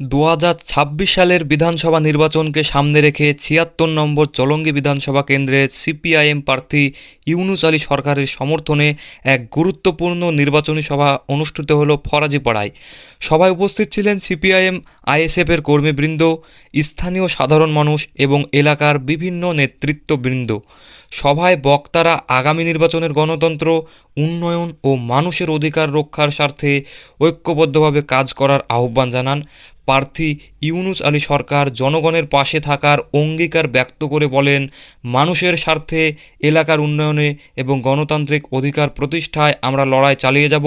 2026 সালের বিধানসভা নির্বাচনকে সামনে রেখে ৭৬ নম্বর চলঙ্গি বিধানসভা কেন্দ্রের সিপিআইএম প্রার্থী ইউনুস আলী সরকারের সমর্থনে এক গুরুত্বপূর্ণ নির্বাচনী সভা অনুষ্ঠিত হল ফরাজীপাড়ায়। সভায় উপস্থিত ছিলেন সিপিআইএম আইএসএফের কর্মীবৃন্দ, স্থানীয় সাধারণ মানুষ এবং এলাকার বিভিন্ন নেতৃত্ববৃন্দ। সভায় বক্তারা আগামী নির্বাচনের গণতন্ত্র, উন্নয়ন ও মানুষের অধিকার রক্ষার স্বার্থে ঐক্যবদ্ধভাবে কাজ করার আহ্বান জানান। প্রার্থী ইউনুস আলী সরকার জনগণের পাশে থাকার অঙ্গীকার ব্যক্ত করে বলেন, মানুষের স্বার্থে, এলাকার উন্নয়নে এবং গণতান্ত্রিক অধিকার প্রতিষ্ঠায় আমরা লড়াই চালিয়ে যাব।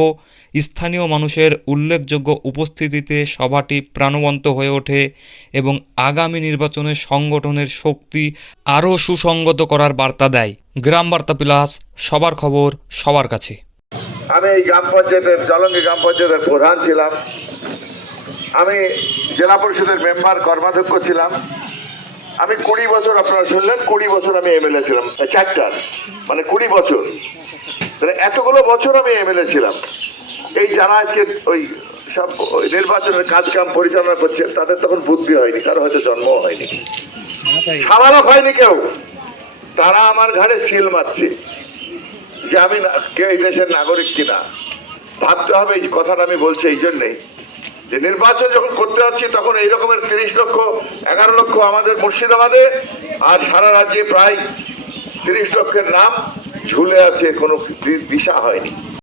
স্থানীয় মানুষের উল্লেখযোগ্য উপস্থিতিতে সভাটি প্রাণবন্ত হয়ে ওঠে এবং আগামী নির্বাচনে সংগঠনের শক্তি আরও সুসংগত করার বার্তা দেয়। গ্রাম বার্তা প্লাস, সবার খবর সবার কাছে। আমি এই গ্রাম পঞ্চায়েতের চলঙ্গি গ্রাম পঞ্চায়েতের প্রধান ছিলাম। আমি জেলা পরিষদের মেম্বার কর্মাধ্যক্ষ ছিলাম। আমি 20 বছর, আপনারা শুনলেন 20 বছর আমি এমএলএ ছিলাম, চ্যাপ্টার মানে 20 বছর, তাহলে এতগুলো বছর আমি এমএলএ ছিলাম। এই যারা আজকে ওই সব নির্বাচনের কাজ কাম পরিচালনা করছে তাদের তখন বুদ্ধি হয়নি, কারো হয়তো জন্মও হয়নি, সামারক হয়নি কেউ। তারা আমার ঘাড়ে সিল মারছে যে আমি এই দেশের নাগরিক কিনা। ভাবতে হবে, এই কথাটা আমি বলছি এই জন্যেই যে নির্বাচন যখন করতে যাচ্ছি তখন এই রকমের 30 লক্ষ 11 লক্ষ আমাদের মুর্শিদাবাদে, আর সারা রাজ্যে প্রায় 30 লক্ষের নাম ঝুলে আছে, কোনো দিশা হয়নি।